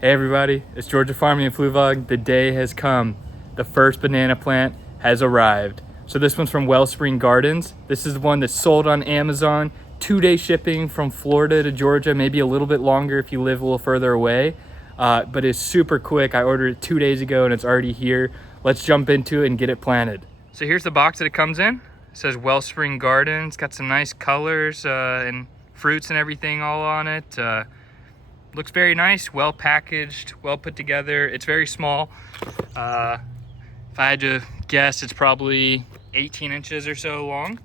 Hey everybody, it's Georgia Farming and Flu Vlog. The day has come. The first banana plant has arrived. So this one's from Wellspring Gardens. This is the one that's sold on Amazon. 2-day shipping from Florida to Georgia, maybe a little bit longer if you live a little further away. But it's super quick. I ordered it 2 days ago and it's already here. Let's jump into it and get it planted. So here's the box that it comes in. It says Wellspring Gardens. Got some nice colors and fruits and everything all on it. Looks very nice, well packaged, well put together. It's very small. If I had to guess, it's probably 18 inches or so long.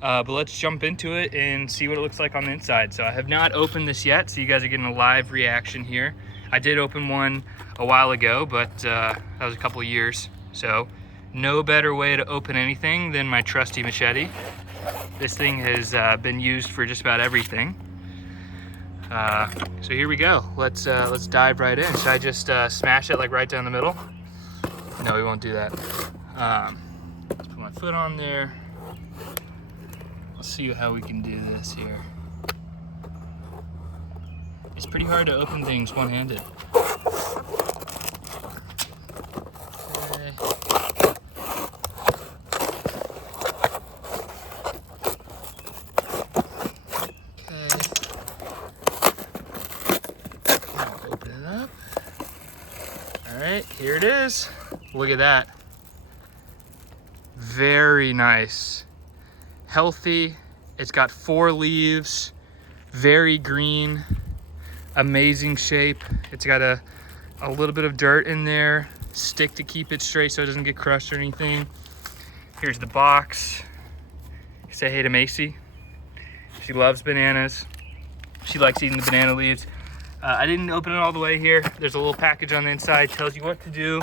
But let's jump into it and see what it looks like on the inside. So I have not opened this yet, so you guys are getting a live reaction here. I did open one a while ago, but that was a couple of years. So no better way to open anything than my trusty machete. This thing has been used for just about everything. So here we go. Let's dive right in. Should I just smash it like right down the middle? No, we won't do that. Let's put my foot on there. Let's see how we can do this here. It's pretty hard to open things one-handed. Alright, here it is. Look at that. Very nice. Healthy. It's got 4 leaves. Very green. Amazing shape. It's got a little bit of dirt in there. Stick to keep it straight so it doesn't get crushed or anything. Here's the box. Say hey to Macy. She loves bananas. She likes eating the banana leaves. I didn't open it all the way here. There's a little package on the inside, tells you what to do,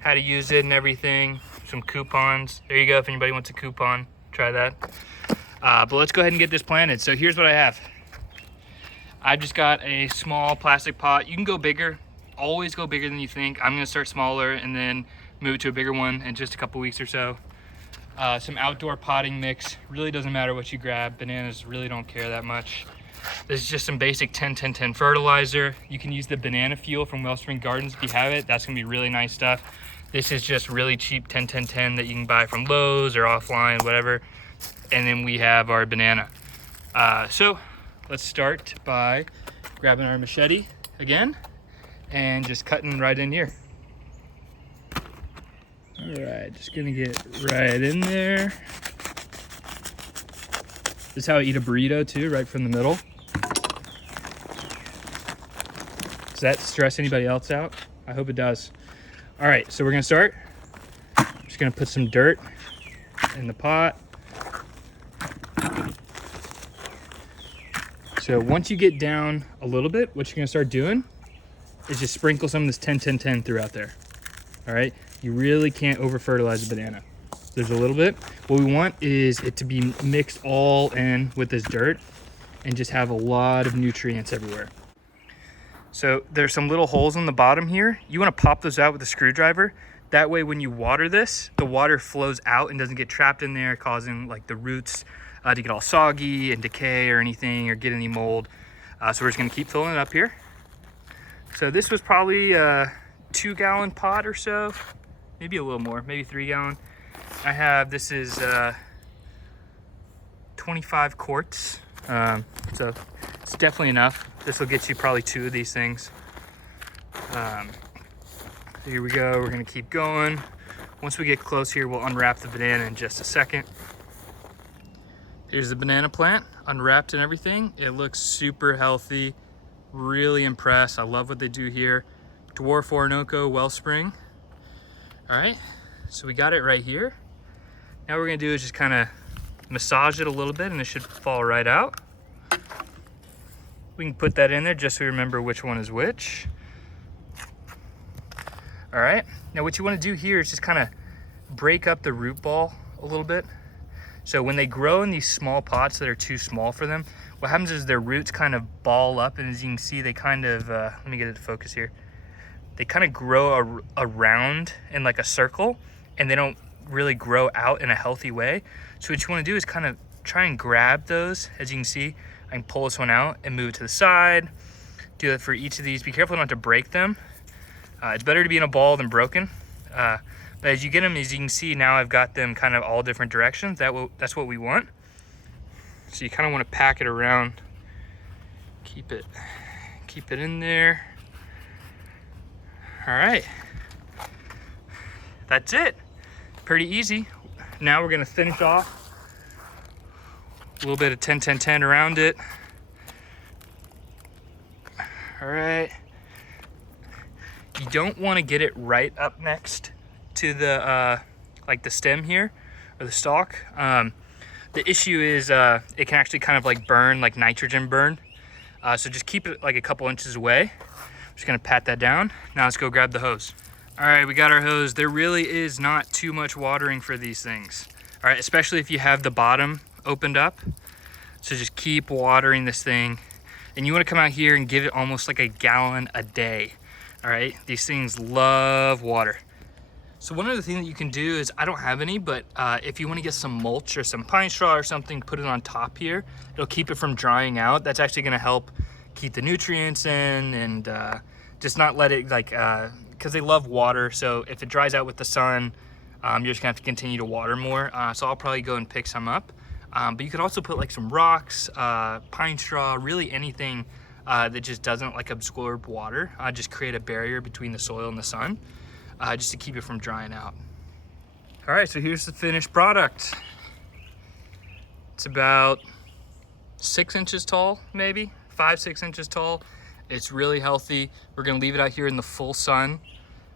how to use it and everything. Some coupons. There you go, if anybody wants a coupon, try that. But let's go ahead and get this planted. So here's what I have. I've just got a small plastic pot. You can go bigger, always go bigger than you think. I'm gonna start smaller and then move to a bigger one in just a couple weeks or so. Some outdoor potting mix. Really doesn't matter what you grab. Bananas really don't care that much. This is just some basic 10-10-10 fertilizer. You can use the banana fuel from Wellspring Gardens if you have it. That's gonna be really nice stuff. This is just really cheap 10-10-10 that you can buy from Lowe's or offline, whatever. And then we have our banana. So let's start by grabbing our machete again and just cutting right in here. All right, just gonna get right in there. This is how I eat a burrito too, right from the middle. Does that stress anybody else out? I hope it does. All right, so we're gonna start. I'm just gonna put some dirt in the pot. So once you get down a little bit, what you're gonna start doing is just sprinkle some of this 10-10-10 throughout there. All right, you really can't over fertilize a banana. There's a little bit. What we want is it to be mixed all in with this dirt and just have a lot of nutrients everywhere. So there's some little holes on the bottom here. You want to pop those out with a screwdriver. That way when you water this, the water flows out and doesn't get trapped in there, causing like the roots to get all soggy and decay or anything or get any mold. So we're just gonna keep filling it up here. So this was probably a 2-gallon pot or so, maybe a little more, maybe 3-gallon. I have, this is 25 quarts, so it's definitely enough. This will get you probably 2 of these things. Here we go, we're gonna keep going. Once we get close here, we'll unwrap the banana in just a second. Here's the banana plant, unwrapped and everything. It looks super healthy, really impressed. I love what they do here. Dwarf, Orinoco, Wellspring. All right, so we got it right here. Now what we're gonna do is just kind of massage it a little bit and it should fall right out. We can put that in there just so we remember which one is which. All right, now what you wanna do here is just kind of break up the root ball a little bit. So when they grow in these small pots that are too small for them, what happens is their roots kind of ball up, and as you can see, they kind of, let me get it to focus here. They kind of grow around in like a circle, and they don't really grow out in a healthy way. So what you want to do is kind of try and grab those. As you can see, I can pull this one out and move it to the side, Do that for each of these. Be careful not to break them. It's better to be in a ball than broken. But as you get them, as you can see, now I've got them kind of all different directions. That's what we want. So you kind of want to pack it around. Keep it in there. All right. That's it. Pretty easy. Now we're gonna finish off a little bit of 10-10-10 around it. All right. You don't want to get it right up next to the like the stem here or the stalk. The issue is it can actually kind of like burn, like nitrogen burn. So just keep it like a couple inches away. I'm just gonna pat that down. Now let's go grab the hose. All right, we got our hose. There really is not too much watering for these things. All right, especially if you have the bottom opened up. So just keep watering this thing. And you wanna come out here and give it almost like a gallon a day. All right, these things love water. So one other thing that you can do is, I don't have any, but if you wanna get some mulch or some pine straw or something, put it on top here. It'll keep it from drying out. That's actually gonna help keep the nutrients in and just not let it like, because they love water. So if it dries out with the sun, you're just gonna have to continue to water more. So I'll probably go and pick some up. But you could also put like some rocks, pine straw, really anything that just doesn't like absorb water. Just create a barrier between the soil and the sun, just to keep it from drying out. All right, so here's the finished product. It's about 6 inches tall, maybe 5-6 inches tall. It's really healthy. We're gonna leave it out here in the full sun.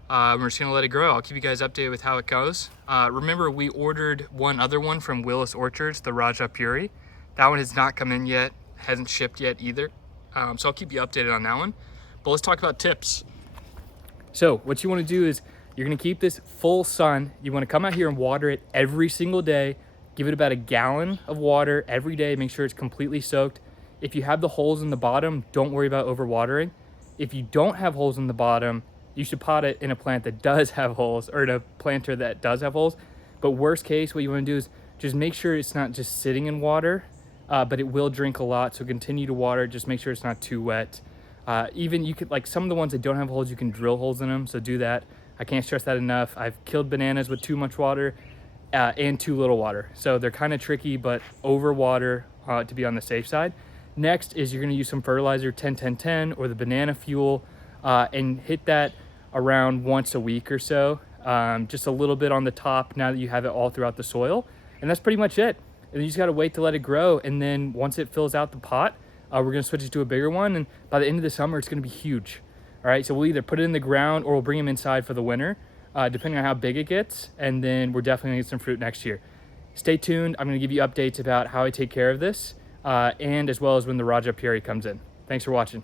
We're just gonna let it grow. I'll keep you guys updated with how it goes. Remember, we ordered one other one from Willis Orchards, the Raja Puri. That one has not come in yet, hasn't shipped yet either. So I'll keep you updated on that one. But let's talk about tips. So what you wanna do is, you're gonna keep this full sun. You wanna come out here and water it every single day. Give it about a gallon of water every day. Make sure it's completely soaked. If you have the holes in the bottom, don't worry about overwatering. If you don't have holes in the bottom, you should pot it in a plant that does have holes, or in a planter that does have holes. But worst case, what you wanna do is just make sure it's not just sitting in water, but it will drink a lot. So continue to water, just make sure it's not too wet. Even you could, like some of the ones that don't have holes, you can drill holes in them, so do that. I can't stress that enough. I've killed bananas with too much water and too little water. So they're kind of tricky, but over water to be on the safe side. Next is you're gonna use some fertilizer, 10-10-10 or the banana fuel, and hit that around once a week or so. Just a little bit on the top now that you have it all throughout the soil. And that's pretty much it. And you just gotta wait to let it grow. And then once it fills out the pot, we're gonna switch it to a bigger one. And by the end of the summer, it's gonna be huge. All right, so we'll either put it in the ground or we'll bring them inside for the winter, depending on how big it gets. And then we're definitely gonna get some fruit next year. Stay tuned. I'm gonna give you updates about how I take care of this, and as well as when the Raja Puri comes in. Thanks for watching.